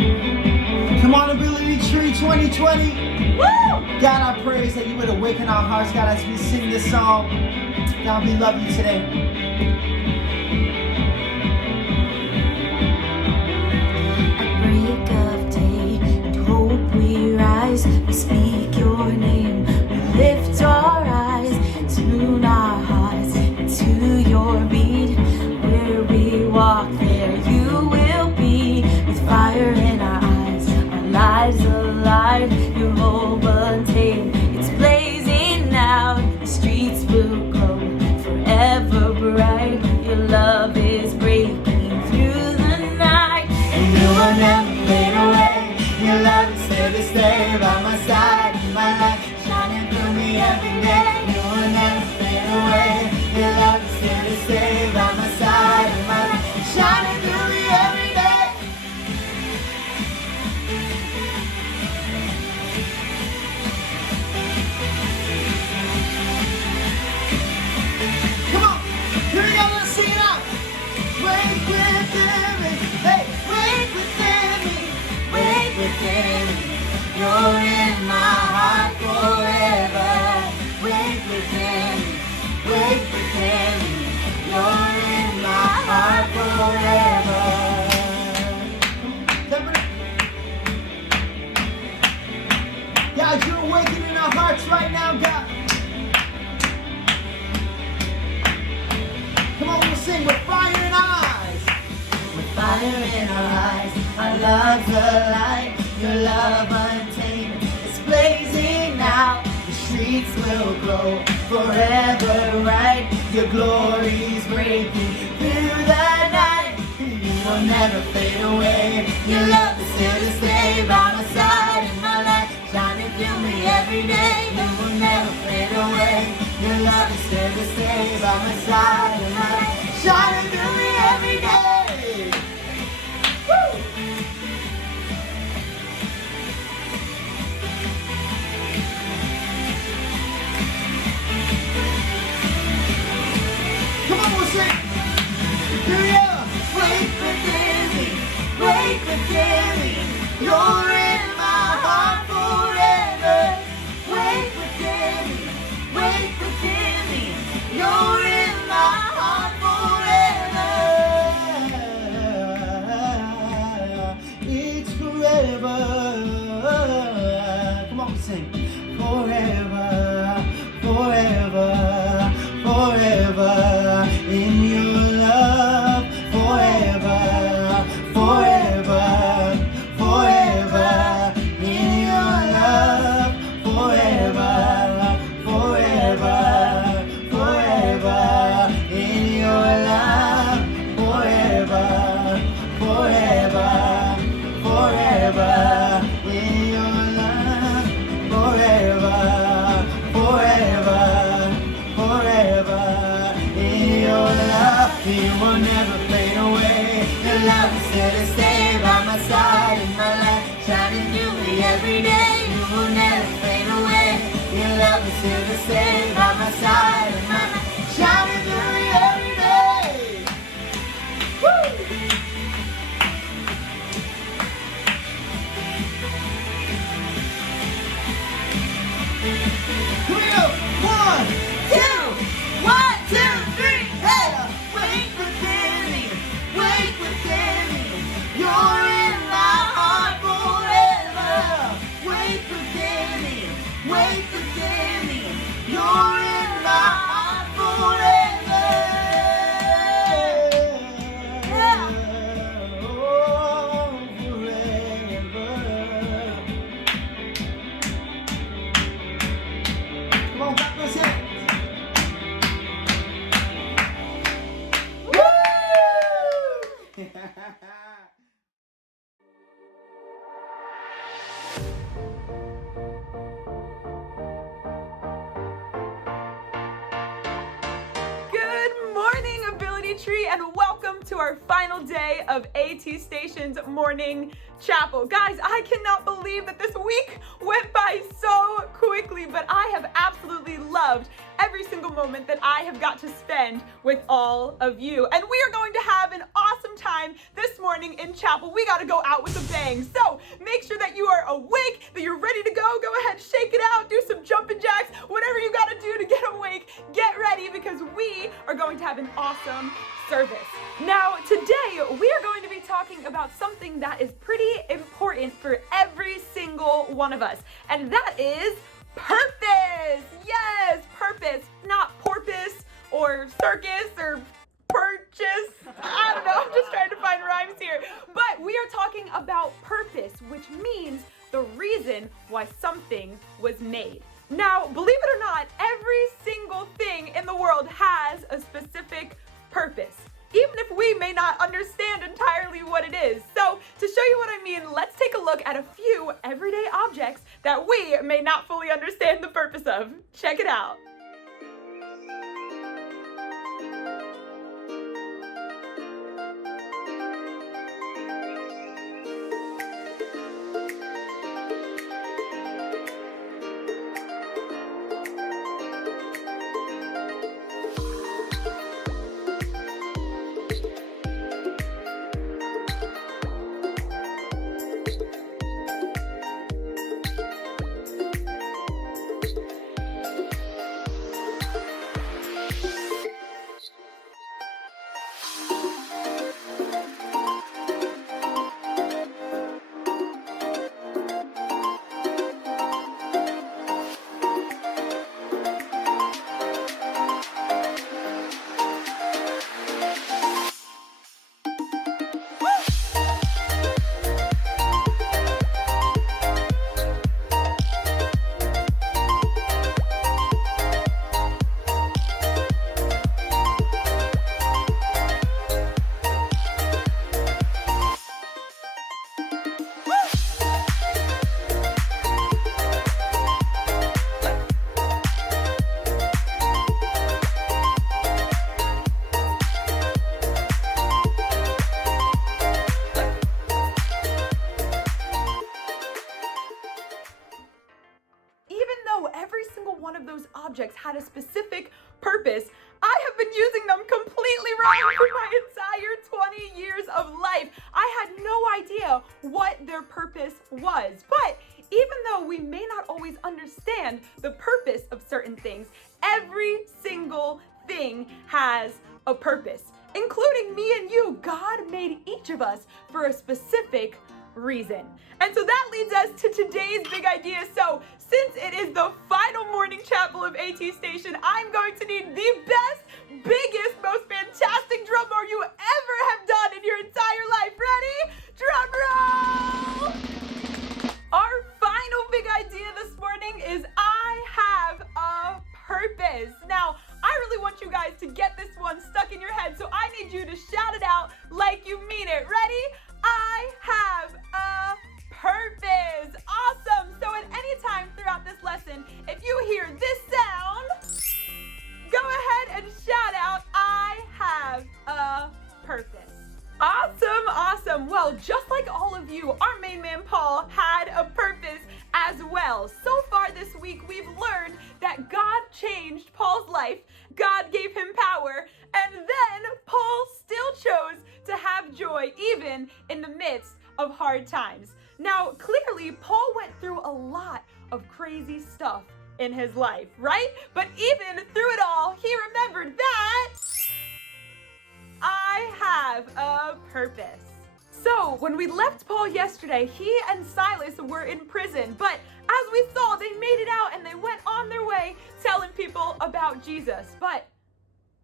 Come on, Ability Tree 2020. Woo! God, I praise that you would awaken our hearts, God, as we sing this song. God, we love you today. At break of day and hope we rise, we speak your name, we lift our eyes, tune our hearts into your beat. Where we walk, there you will be, with fire in our eyes, our lives alive, your hope untamed, it's blazing now, the streets will glow forever bright, your love is breaking through the night, And you will never fade away. Your love is here to stay by my side. My light shining through me every day. You will never fade away. Your love is here to stay by my side. My light shining through me every day. Come on, here we go, let's sing it out. Wake within me, hey, wake within me, wake within me. You're in my heart forever. Wake within me, wake within me. You're in my heart forever. God, you're awakening our hearts right now, God. Come on, we'll sing with fire in our eyes. With fire in our eyes, our love's alive. Your love untamed, it's blazing now. The streets will glow forever right. Your glory's breaking through the night. You will never fade away. Your love is here to stay by my side. And my light shining through me every day. You will never fade away. Your love is here to stay by my side. And my light shining through me every day. Woo! Come on, we'll sing. Here we are. Wake within me, wake within me. You're in my heart forever. Wake within me, wake within me. You're in my heart forever. It's forever. Come on, sing. Forever, forever, forever. In your love, forever, forever, forever. In your love, forever, forever, forever. In your love, forever, forever, forever. In your love, forever, forever, forever. In your love, you will never fade away. Your love is here to stay by my side. And my light shining through me every day. You will never fade away. Your love is here to stay by my side. And my light shining through me every day. Woo! Here we go. 1, 2, 1, 2, 3. Hey, wake within me, wake within me. You're in my heart forever. Wake within me, wake within me. You're in my heart forever. Yeah. Oh, forever. Come on, clap those hands. Woo! Good morning, Ability Tree, and welcome to our final day of AT Station's morning chapel. Guys, I cannot believe that this week went by so quickly, but I have absolutely loved every single moment that I have got to spend with all of you. And we are going to have an awesome time this morning in chapel. We got to go out with a bang. saying. So make sure that you are awake, that you're ready to go. Go ahead, shake it out, do some jumping jacks, whatever you got to do to get awake. Get ready because we are going to have an awesome service. Now, today we are going to be talking about something that is pretty important for every single one of us, and that is purpose. Yes, purpose, not porpoise or circus or purchase. I don't know, I'm just trying to find rhymes here. But we are talking about purpose, which means the reason why something was made. Now, believe it or not, every single thing in the world has a specific purpose, even if we may not understand entirely what it is. So, to show you what I mean, let's take a look at a few everyday objects that we may not fully understand the purpose of. Check it out. One of those objects had a specific purpose, I have been using them completely wrong for my entire 20 years of life. I had no idea what their purpose was. But even though we may not always understand the purpose of certain things, every single thing has a purpose, including me and you. God made each of us for a specific reason. And so that leads us to today's big idea. So since it is the final morning chapel of AT Station, I'm going to need the best, biggest, most fantastic drum roll you ever have done in your entire life. Ready? Drum roll! Our final big idea this morning is I have a purpose. Now, I really want you guys to get this one stuck in your head, so I need you to shout it out like you mean it. Ready? I have a purpose. Awesome. So at any time throughout this lesson, if you hear this sound, go ahead and shout out, I have a purpose. Awesome, awesome. Well, just like all of you, our main man Paul had a purpose as well. So far this week, we've learned that God changed Paul's life. God gave him power, and then Paul still chose to have joy even in the midst of hard times. Now, clearly, Paul went through a lot of crazy stuff in his life, right? But even through it all, he remembered that I have a purpose. So, when we left Paul yesterday, he and Silas were in prison, but as we saw, they made it out and they went on their way telling people about Jesus. But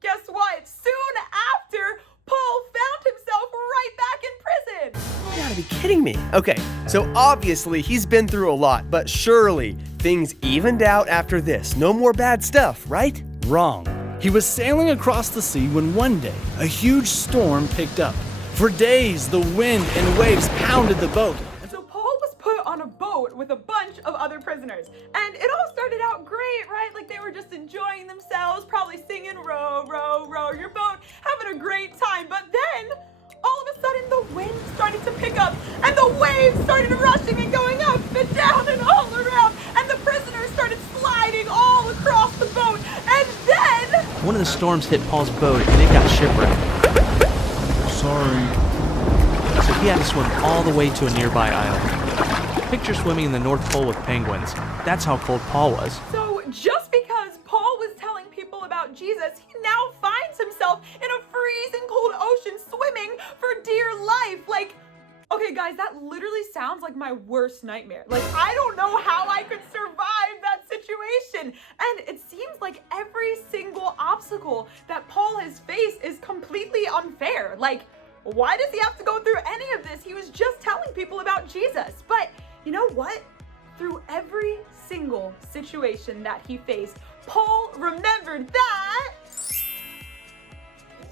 guess what? Soon after, Paul found himself right back in prison. You gotta be kidding me. Okay, so obviously he's been through a lot, but surely things evened out after this. No more bad stuff, right? Wrong. He was sailing across the sea when one day a huge storm picked up. For days, the wind and waves pounded the boat. So Paul was put on a boat with a bunch of other prisoners. And it all started out great, right? Like they were just enjoying themselves, probably singing, row, row, row your boat, having a great time. But then, all of a sudden, the wind started to pick up, and the waves started rushing and going up and down and all around, and the prisoners started sliding all across the boat. And then one of the storms hit Paul's boat, and it got shipwrecked. Sorry. So he had to swim all the way to a nearby island. Picture swimming in the North Pole with penguins. That's how cold Paul was. So just because Paul was telling people about Jesus, he now finds himself in a freezing cold ocean swimming for dear life. Like, okay guys, that literally sounds like my worst nightmare. Like, I don't know how I could survive that situation. And it seems like every single obstacle that Paul has faced is completely unfair. Like, why does he have to go through any of this? He was just telling people about Jesus. But you know what? Through every single situation that he faced, Paul remembered that,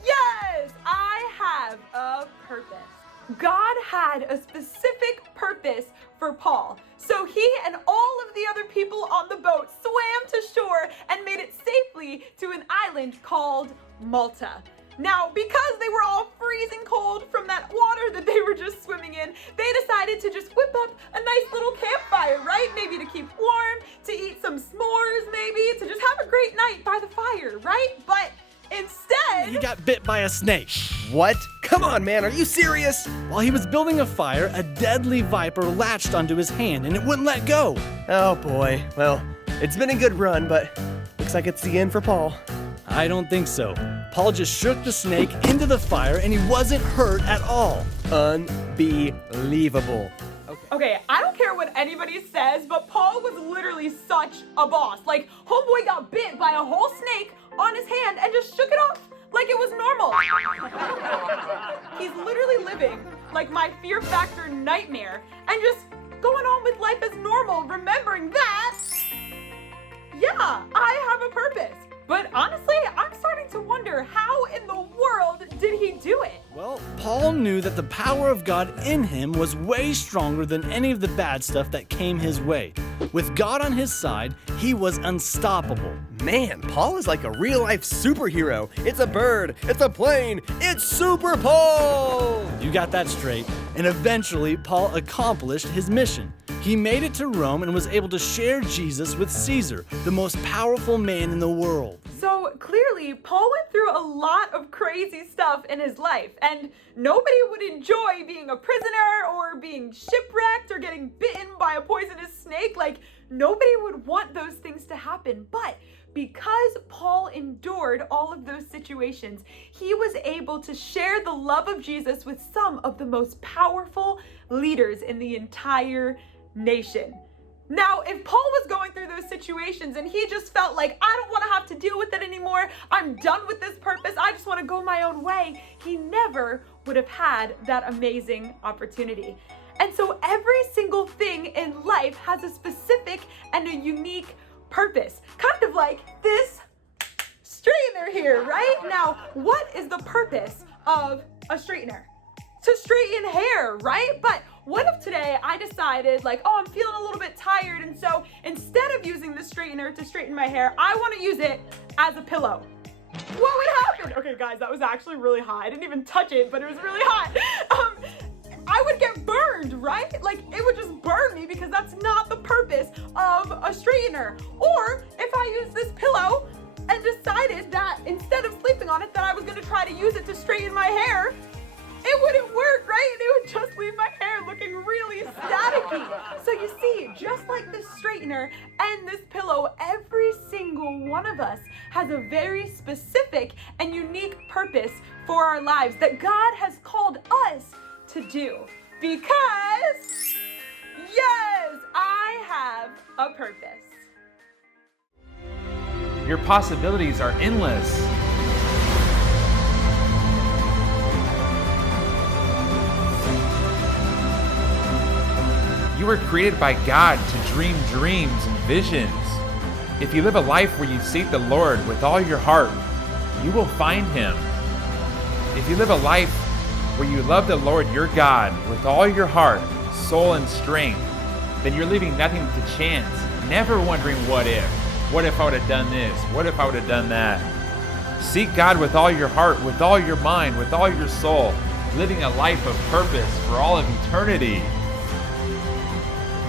yes, I have a purpose. God had a specific purpose for Paul. So he and all of the other people on the boat swam to shore and made it safely to an island called Malta. Now, because they were all freezing cold from that water that they were just swimming in, they decided to just whip up a nice little campfire, right? Maybe to keep warm, to eat some s'mores, maybe, to just have a great night by the fire, right? But instead, He got bit by a snake. What? Come on, man, are you serious? While he was building a fire, a deadly viper latched onto his hand and it wouldn't let go. Oh boy. Well, it's been a good run, but looks like it's the end for Paul. I don't think so. Paul just shook the snake into the fire and he wasn't hurt at all. Unbelievable. okay, I don't care what anybody says, but Paul was literally such a boss. Like, homeboy got bit by a whole snake on his hand and just shook it off like it was normal. He's literally living like my Fear Factor nightmare and just going on with life as normal, remembering that, yeah, I have a purpose. But honestly, I'm starting to wonder, how in the world did he do it? Well, Paul knew that the power of God in him was way stronger than any of the bad stuff that came his way. With God on his side, he was unstoppable. Man, Paul is like a real-life superhero. It's a bird, it's a plane, it's Super Paul! You got that straight. And eventually, Paul accomplished his mission. He made it to Rome and was able to share Jesus with Caesar, the most powerful man in the world. So clearly, Paul went through a lot of crazy stuff in his life, and nobody would enjoy being a prisoner or being shipwrecked or getting bitten by a poisonous snake. Like, nobody would want those things to happen. But because Paul endured all of those situations, he was able to share the love of Jesus with some of the most powerful leaders in the entire nation. Now, if Paul was going through those situations and he just felt like, I don't want to have to deal with it anymore, I'm done with this purpose, I just want to go my own way, he never would have had that amazing opportunity. And so every single thing in life has a specific and a unique purpose. Kind of like this straightener here, right? Now, what is the purpose of a straightener? To straighten hair, right? But what if today I decided like, oh, I'm feeling a little bit tired, and so instead of using the straightener to straighten my hair, I want to use it as a pillow. What would happen? Okay, guys, that was actually really hot. I didn't even touch it, but it was really hot. I would get burned, right? Like, it would just burn me because that's not the purpose of a straightener. Or if I use this pillow and decided that instead of sleeping on it, that I was going to try to use it to straighten my hair, it wouldn't work, right? It would just leave my hair looking really staticky. So you see, just like this straightener and this pillow, every single one of us has a very specific and unique purpose for our lives that God has called us to do. Because, yes, I have a purpose. Your possibilities are endless. You were created by God to dream dreams and visions. If you live a life where you seek the Lord with all your heart, you will find Him. If you live a life where you love the Lord your God with all your heart, soul, and strength, then you're leaving nothing to chance, never wondering what if. What if I would have done this? What if I would have done that? Seek God with all your heart, with all your mind, with all your soul, living a life of purpose for all of eternity.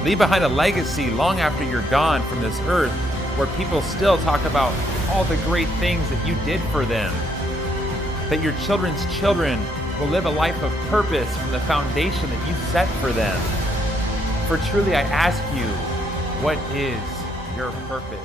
Leave behind a legacy long after you're gone from this earth where people still talk about all the great things that you did for them. That your children's children will live a life of purpose from the foundation that you set for them. For truly I ask you, what is your purpose?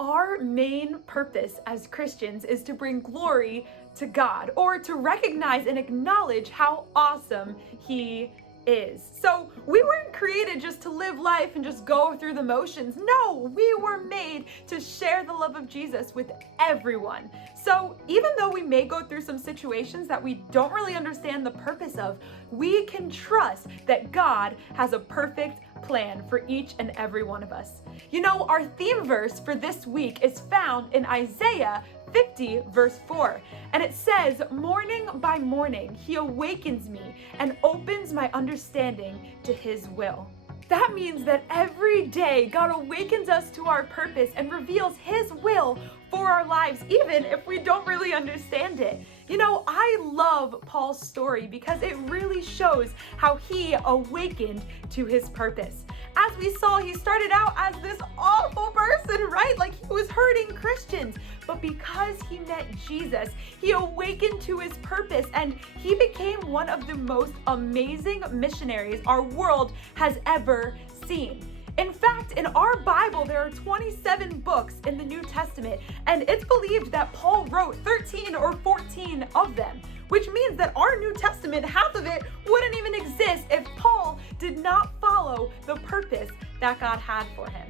Our main purpose as Christians is to bring glory to God, or to recognize and acknowledge how awesome He is. So we weren't created just to live life and just go through the motions. No, we were made to share the love of Jesus with everyone. So even though we may go through some situations that we don't really understand the purpose of, we can trust that God has a perfect plan for each and every one of us. You know, our theme verse for this week is found in Isaiah 50 verse 4, and it says, "Morning by morning he awakens me and opens my understanding to his will." That means that every day God awakens us to our purpose and reveals His will for our lives, even if we don't really understand it. You know, I love Paul's story because it really shows how he awakened to his purpose. As we saw, he started out as this awful person, right? Like he was hurting Christians. But because he met Jesus, he awakened to his purpose and he became one of the most amazing missionaries our world has ever seen. In fact, in our Bible, there are 27 books in the New Testament, and it's believed that Paul wrote 13 or 14 of them, which means that our New Testament, half of it, wouldn't even exist if Paul did not follow the purpose that God had for him.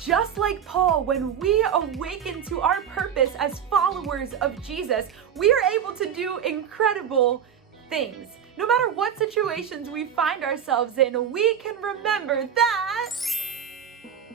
Just like Paul, when we awaken to our purpose as followers of Jesus, we are able to do incredible things. No matter what situations we find ourselves in, we can remember that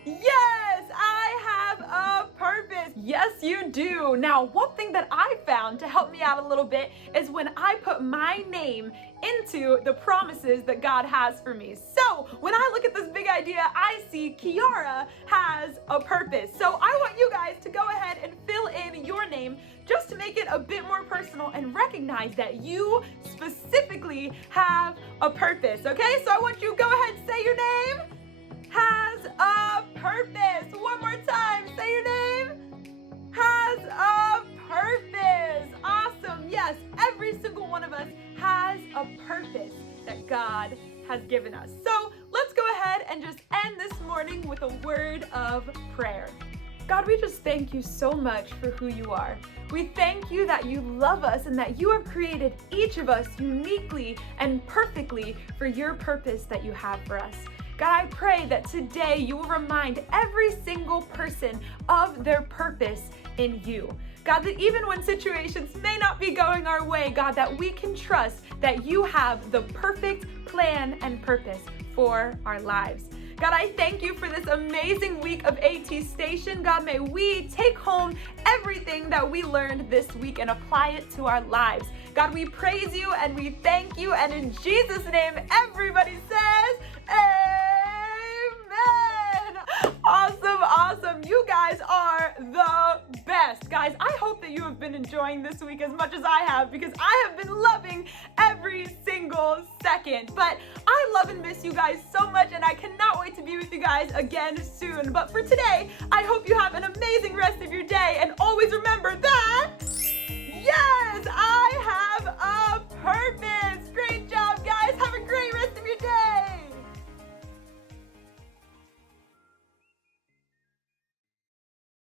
yes, I have a purpose. Yes, you do. Now, one thing that I found to help me out a little bit is when I put my name into the promises that God has for me. So when I look at this big idea, I see Kiara has a purpose. So I want you guys to go ahead and fill in your name just to make it a bit more personal and recognize that you specifically have a purpose. Okay, so I want you to go ahead and say your name. Has a purpose. One more time. Say your name. Has a purpose. Awesome. Yes, every single one of us has a purpose that God has given us. So let's go ahead and just end this morning with a word of prayer. God, we just thank you so much for who you are. We thank you that you love us and that you have created each of us uniquely and perfectly for your purpose that you have for us. God, I pray that today you will remind every single person of their purpose in you. God, that even when situations may not be going our way, God, that we can trust that you have the perfect plan and purpose for our lives. God, I thank you for this amazing week of AT Station. God, may we take home everything that we learned this week and apply it to our lives. God, we praise you and we thank you. And in Jesus' name, everybody says, amen. Awesome. You guys are the best. Guys, I hope that you have been enjoying this week as much as I have, because I have been loving every single second. But I love and miss you guys so much, and I cannot wait to be with you guys again soon. But for today, I hope you have an amazing rest of your day, and always remember